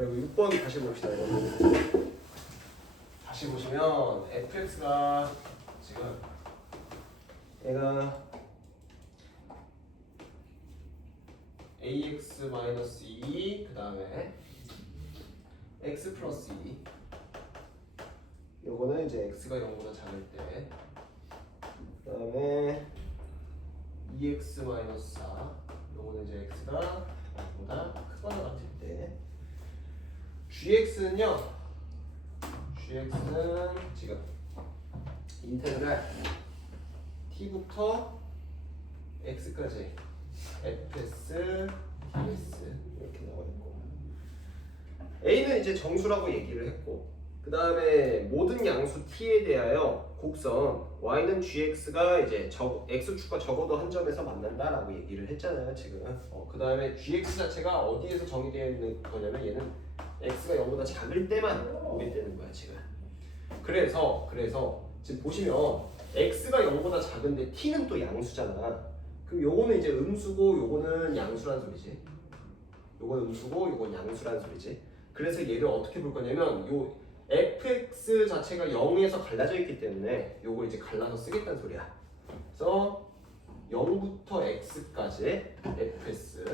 그리고 6번 다시 봅시다. 여러분. 다시 보시면 fx가 지금 얘가 ax-2 그 다음에 x 플러스 2 요거는 이제 x가 0보다 작을 때 그 다음에 2x-4 요거는 이제 x가 0보다 크거나 같을 때 gx는요 gx는 지금 인테그랄 t부터 x까지 fs, ds 이렇게 나와 있고 a는 이제 정수라고 얘기를 했고 그 다음에 모든 양수 t에 대하여 곡선 y는 gx가 이제 x축과 적어도 한 점에서 만난다라고 얘기를 했잖아요 지금. 그 다음에 gx 자체가 어디에서 정의되어 있는 거냐면 얘는 x가 0보다 작을 때만 오게 되는 거야 지금. 그래서 지금 보시면 x가 0보다 작은데 t는 또 양수잖아. 그럼 요거는 이제 음수고 요거는 양수란 소리지. 요건 음수고 요건 양수란 소리지. 그래서 얘를 어떻게 볼 거냐면 요 fx 자체가 0에서 갈라져 있기 때문에 요거 이제 갈라서 쓰겠다는 소리야. 그래서 0부터 x까지 fs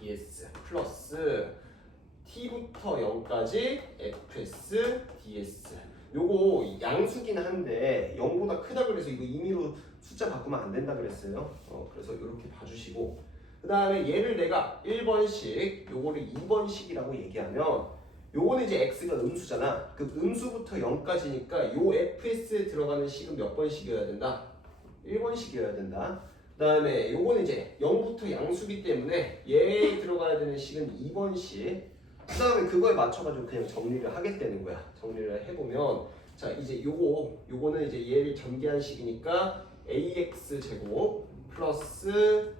ds 플러스 t부터 0까지 fs ds. 요거 양수긴 한데 0보다 크다 그래서 이거 임의로 숫자 바꾸면 안 된다 그랬어요. 그래서 이렇게 봐주시고 그 다음에 얘를 내가 1번씩 요거를 2번씩이라고 얘기하면 요거는 이제 x가 음수잖아. 그 음수부터 0까지니까 요 fs에 들어가는 식은 몇 번씩이어야 된다? 1번씩이어야 된다. 그 다음에 요거는 이제 0부터 양수기 때문에 얘에 들어가야 되는 식은 2번씩. 그 다음에 그거에 맞춰가지고 그냥 정리를 하겠다는 거야. 정리를 해보면 자 이제 요거는 이제 얘를 전개한 식이니까 ax 제곱 플러스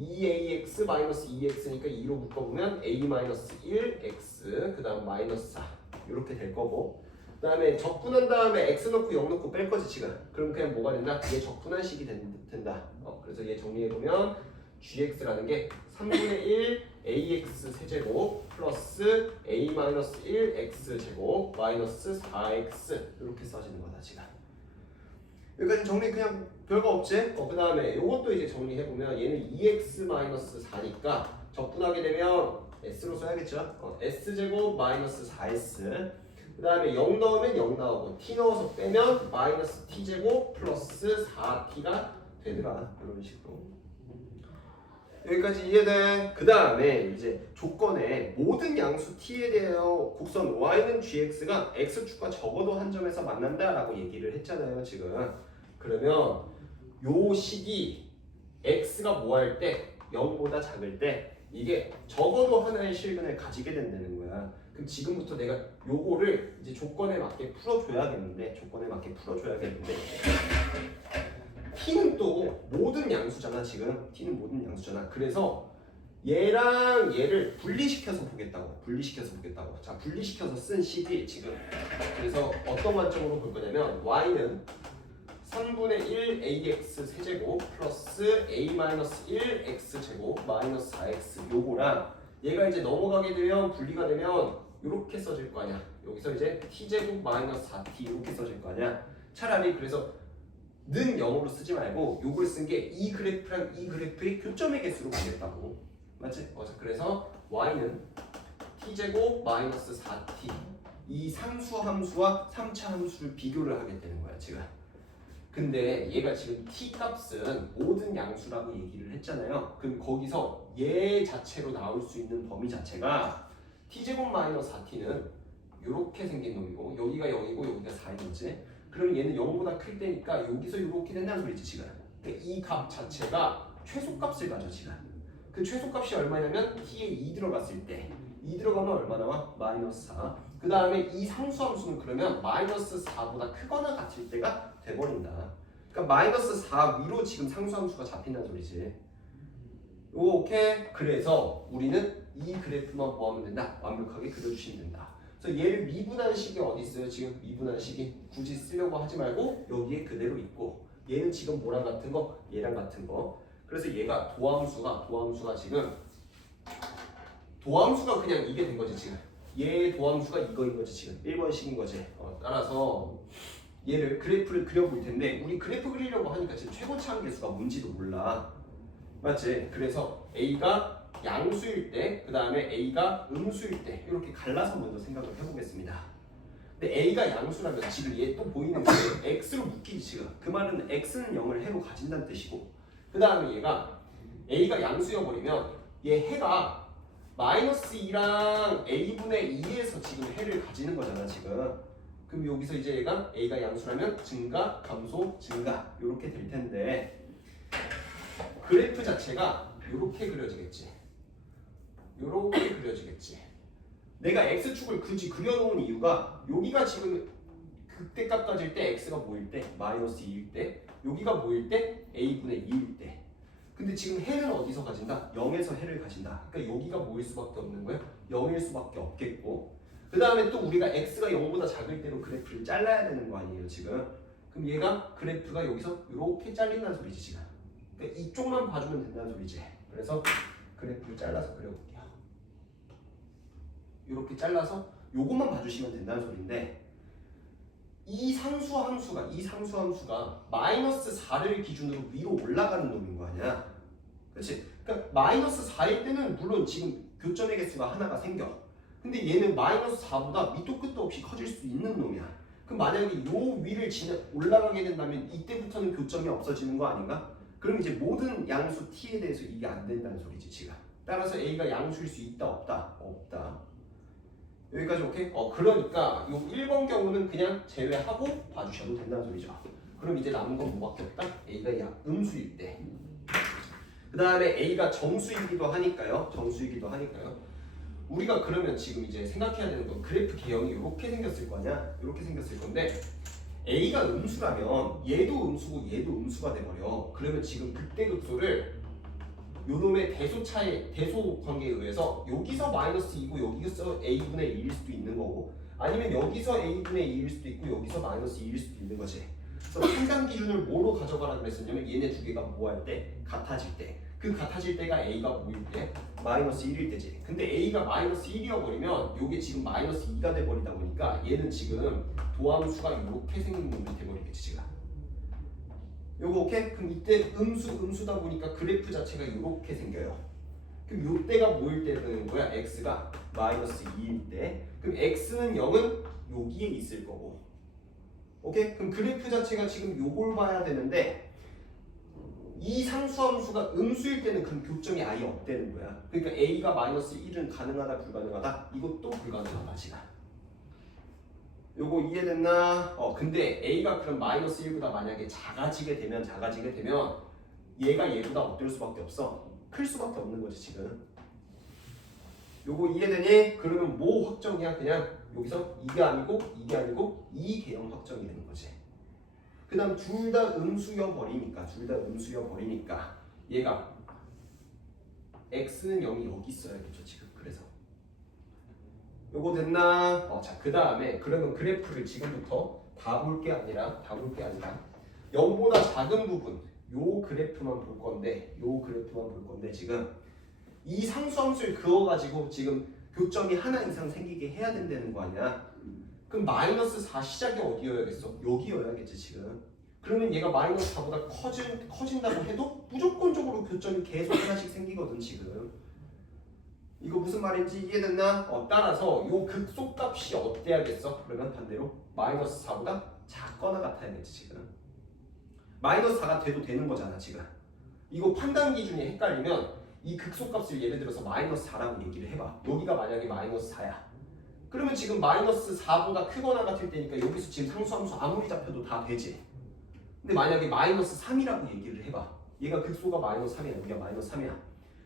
2ax 마이너스 2x니까 2로 묶어보면 a 마이너스 1x 그 다음 마이너스 4 이렇게 될 거고 그 다음에 적분한 다음에 x 넣고 0 넣고 뺄 거지 지금. 그럼 그냥 뭐가 된다? 얘 적분한 식이 된다. 그래서 얘 정리해보면 gx라는 게 3분의 1 ax 세제곱 플러스 a 마이너스 1 x 제곱 마이너스 4x 이렇게 써지는 거다 지금. 여기까지 정리 그냥 별거 없지? 그 다음에 요것도 이제 정리해보면 얘는 2x 마이너스 4니까 적분하게 되면 s로 써야겠죠? s제곱 마이너스 4s 그 다음에 0 넣으면 0 나오고 t 넣어서 빼면 마이너스 t제곱 플러스 4t가 되더라. 이런 식으로 여기까지 이해돼? 그 다음에 이제 조건에 모든 양수 t에 대하여 곡선 y는 gx가 x축과 적어도 한 점에서 만난다라고 얘기를 했잖아요 지금. 그러면 요 식이 x가 뭐 할 때 0보다 작을 때 이게 적어도 하나의 실근을 가지게 된다는 거야. 그럼 지금부터 내가 요거를 이제 조건에 맞게 풀어줘야겠는데 t는 또 모든 양수잖아 지금. t는 모든 양수잖아. 그래서 얘랑 얘를 분리시켜서 보겠다고. 자 분리시켜서 쓴 식이 지금 그래서 어떤 관점으로 볼 거냐면 y는 3분의 1 ax 세제곱 플러스 a-1 x제곱 마이너스 4x 요거랑 얘가 이제 넘어가게 되면 분리가 되면 이렇게 써질 거 아니야. 여기서 이제 t제곱 마이너스 4t 이렇게 써질 거 아니야. 차라리 그래서 는 0으로 쓰지 말고 요걸 쓴 게 이 그래프랑 이 그래프의 교점의 개수로 보겠다고. 맞지? 그래서 y는 t제곱 마이너스 4t 이 상수 함수와 3차 함수를 비교를 하게 되는 거야 지금. 근데 얘가 지금 t 값은 모든 양수라고 얘기를 했잖아요. 그럼 거기서 얘 자체로 나올 수 있는 범위 자체가 t제곱 마이너스 4t는 이렇게 생긴 놈이고 여기가 0이고 여기가 4이겠지. 그럼 얘는 0보다 클 때니까 여기서 이렇게 된다는 소리지 지금. 그러니까 이 값 자체가 최소값을 가져 지금. 그 최소값이 얼마냐면 t에 2 들어갔을 때 2 들어가면 얼마 나와? 마이너스 4. 그 다음에 이 상수함수는 그러면 마이너스 4보다 크거나 같을 때가 돼버린다. 그러니까 마이너스 4 위로 지금 상수함수가 잡힌다는 소리지. 요거 오케이? 그래서 우리는 이 그래프만 뭐 하면 된다? 완벽하게 그려주시면 된다. 그래서 얘를 미분한 식이 어디 있어요? 지금 미분한 식이 굳이 쓰려고 하지 말고 여기에 그대로 있고 얘는 지금 뭐랑 같은 거? 얘랑 같은 거. 그래서 얘가 도함수가 지금 도함수가 그냥 이게 된 거지 지금. 얘 도함수가 이거인 거지 지금. 1번식인 거지. 따라서 얘를 그래프를 그려볼 텐데 우리 그래프 그리려고 하니까 지금 최고치 한계수가 뭔지도 몰라. 맞지? 그래서 A가 양수일 때, 그 다음에 A가 음수일 때 이렇게 갈라서 먼저 생각을 해보겠습니다. 근데 A가 양수라면 지금 얘 또 보이는 게 X로 묶이지 지금. 그 말은 X는 0을 해로 가진다는 뜻이고, 그 다음에 얘가 A가 양수여버리면 얘 해가 마이너스 2랑 A분의 2에서 지금 해를 가지는 거잖아 지금. 그럼 여기서 이제 얘가 A가 양수라면 증가, 감소, 증가 이렇게 될 텐데 그래프 자체가 이렇게 그려지겠지. 이렇게 그려지겠지. 내가 x축을 굳이 그려놓은 이유가 여기가 지금 극대값 가질 때 x가 뭐일 때? 마이너스 2일 때. 여기가 뭐일 때? a분의 2일 때. 근데 지금 해는 어디서 가진다? 0에서 해를 가진다. 그러니까 여기가 뭐일 수밖에 없는 거야? 0일 수밖에 없겠고, 그 다음에 또 우리가 x가 0보다 작을 때로 그래프를 잘라야 되는 거 아니에요 지금. 그럼 얘가 그래프가 여기서 이렇게 잘린다는 소리지 지금. 그러니까 이쪽만 봐주면 된다는 소리지. 그래서 그래프를 잘라서 그려볼게요. 이렇게 잘라서 요것만 봐주시면 된다는 소리인데, 이 상수함수가 마이너스 4를 기준으로 위로 올라가는 놈인 거 아니야. 그렇지? 그러니까 마이너스 4일 때는 물론 지금 교점의 개수가 하나가 생겨. 근데 얘는 마이너스 4보다 밑도 끝도 없이 커질 수 있는 놈이야. 그럼 만약에 요 위를 올라가게 된다면 이때부터는 교점이 없어지는 거 아닌가? 그럼 이제 모든 양수 t에 대해서 이게 안 된다는 소리지 지금. 따라서 a가 양수일 수 있다 없다? 없다. 여기까지 오케이? 그러니까 요 1번 경우는 그냥 제외하고 봐주셔도 된다는 소리죠. 그럼 이제 남은 건 뭐밖에 없다? a가 음수일 때. 그 다음에 a가 정수이기도 하니까요. 우리가 그러면 지금 이제 생각해야 되는 건 그래프 개형이 이렇게 생겼을 거 아니야? 이렇게 생겼을 건데 a가 음수라면 얘도 음수고 얘도 음수가 돼버려. 그러면 지금 극대극소를 요놈의 대소 관계에 의해서 여기서 마이너스 2고 여기서 a분의 2일 수도 있는 거고, 아니면 여기서 a분의 2일 수도 있고 여기서 마이너스 2일 수도 있는 거지. 그래서 판단 기준을 뭐로 가져가라 그랬었냐면 얘네 두 개가 뭐 할 때? 같아질 때. 그 같아질 때가 a가 뭐일 때? 마이너스 1일 때지. 근데 a가 마이너스 1이어버리면 요게 지금 마이너스 2가 돼버리다 보니까 얘는 지금 도함수가 이렇게 생긴 놈이 돼버리겠지 지금. 요거 오케이? 그럼 이때 음수다 보니까 그래프 자체가 이렇게 생겨요. 그럼 요때가 뭐일 때 되는 거야? x가 마이너스 2일 때. 그럼 x는 0은 여기에 있을 거고. 오케이? 그럼 그래프 자체가 지금 요걸 봐야 되는데 이 상수함수가 음수일 때는 그럼 교점이 아예 없다는 거야. 그러니까 a가 마이너스 1은 가능하다 불가능하다? 이것도 불가능하다 지금. 요거 이해됐나? 근데 a가 그럼 마이너스 1보다 만약에 작아지게 되면 얘가 얘보다 어떨 수밖에 없어? 클 수밖에 없는 거지 지금. 요거 이해되니? 그러면 뭐 확정이야? 그냥 여기서 이게 아니고 이 개형 확정이 되는 거지. 그 다음 둘 다 음수여 버리니까 얘가 x는 0이 여기 있어야겠죠 지금. 그래서 요거 됐나? 자, 그 다음에 그러면 그래프를 지금부터 다 볼 게 아니라 0보다 작은 부분 요 그래프만 볼 건데 지금 이 상수함수를 그어가지고 지금 교점이 하나 이상 생기게 해야 된다는 거 아니야? 그럼 마이너스 4 시작이 어디여야겠어? 여기여야겠지 지금. 그러면 얘가 마이너스 4보다 커진다고 해도 무조건적으로 교점이 계속 하나씩 생기거든 지금. 이거 무슨 말인지 이해됐나? 따라서 요 극소값이 어때야겠어? 그러면 반대로 마이너스 4보다 작거나 같아야겠지 지금. 마이너스 4가 돼도 되는 거잖아 지금. 이거 판단 기준이 헷갈리면 이 극소값을 예를 들어서 마이너스 4라고 얘기를 해봐. 여기가 만약에 마이너스 4야. 그러면 지금 마이너스 4보다 크거나 같을 때니까 여기서 지금 상수함수 아무리 잡혀도 다 되지. 근데 만약에 마이너스 3이라고 얘기를 해봐. 얘가 극소가 마이너스 3이야. 여기가 마이너스 3이야.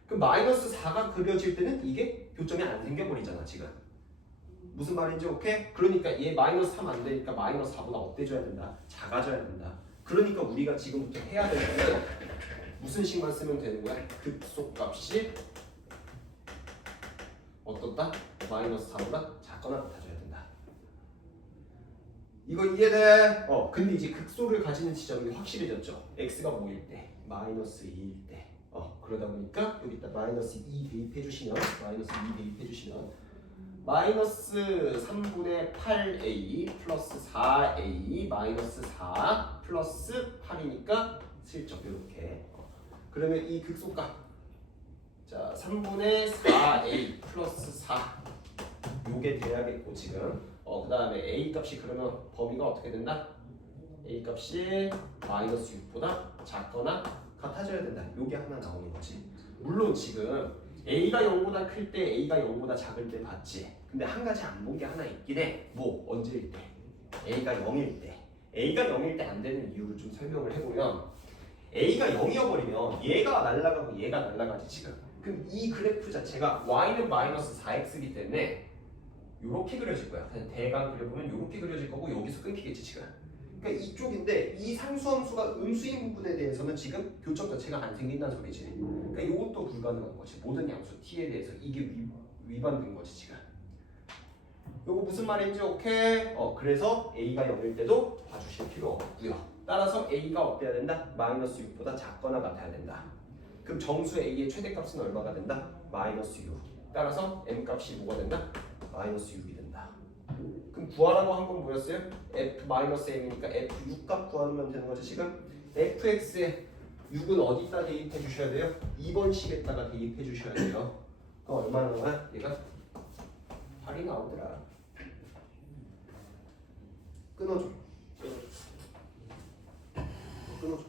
그럼 마이너스 4가 그려질 때는 이게 교점이 안 생겨버리잖아 지금. 무슨 말인지 오케이? 그러니까 얘 마이너스 3 안 되니까 마이너스 4보다 어때져야 된다? 작아져야 된다. 그러니까 우리가 지금부터 해야 될 거는 무슨 식만 쓰면 되는 거야? 극소값이 어떻다? 마이너스 4보다 작거나 같아져야 된다. 이거 이해돼? 근데 이제 극소를 가지는 지점이 확실해졌죠. x가 뭐일 때? 마이너스 2일 때. 그러다 보니까 여기다 마이너스 2 대입해 주시면 마이너스 3분의 8a 플러스 4a 마이너스 4 플러스 8이니까 슬쩍 이렇게. 그러면 이 극소값 자 3분의 4a 플러스 4 요게 돼야겠고 지금 그 다음에 a 값이 그러면 범위가 어떻게 된다? a 값이 마이너스 6보다 작거나 같아져야 된다. 요게 하나 나오는 거지. 물론 지금 a가 0보다 클 때 a가 0보다 작을 때 봤지. 근데 한 가지 안 본 게 하나 있긴 해. 뭐 언제일 때? a가 0일 때. a가 0일 때 안 되는 이유를 좀 설명을 해보면 a가 0이어버리면 얘가 날아가고 얘가 날아가지 지금. 그럼 이 그래프 자체가 y는 마이너스 4x이기 때문에 요렇게 그려질 거야. 그냥 대강 그려보면 요렇게 그려질 거고 여기서 끊기겠지 지금. 그러니까 이쪽인데 이 상수함수가 음수인 부분에 대해서는 지금 교점 자체가 안 생긴다는 소리지. 그러니까 이것도 불가능한 거지. 모든 양수 t에 대해서 이게 위반된 거지 지금. 요거 무슨 말인지 오케이? 그래서 a가 0일 때도 봐주실 필요 없고요. 따라서 a가 어때야 된다? 마이너스 6보다 작거나 같아야 된다. 그럼 정수 a의 최대값은 얼마가 된다? 마이너스 6. 따라서 m 값이 뭐가 된다? 마이너스 6이 된다. 그럼 구하라고 한 건 뭐였어요? f-m이니까 f 6값 구하면 되는 거죠 지금? fx에 6은 어디다 대입해 주셔야 돼요? 2번 식에다가 대입해 주셔야 돼요. 그럼 얼마나 나와? 얘가 8이 나오더라. 끊어줘. 끊어줘.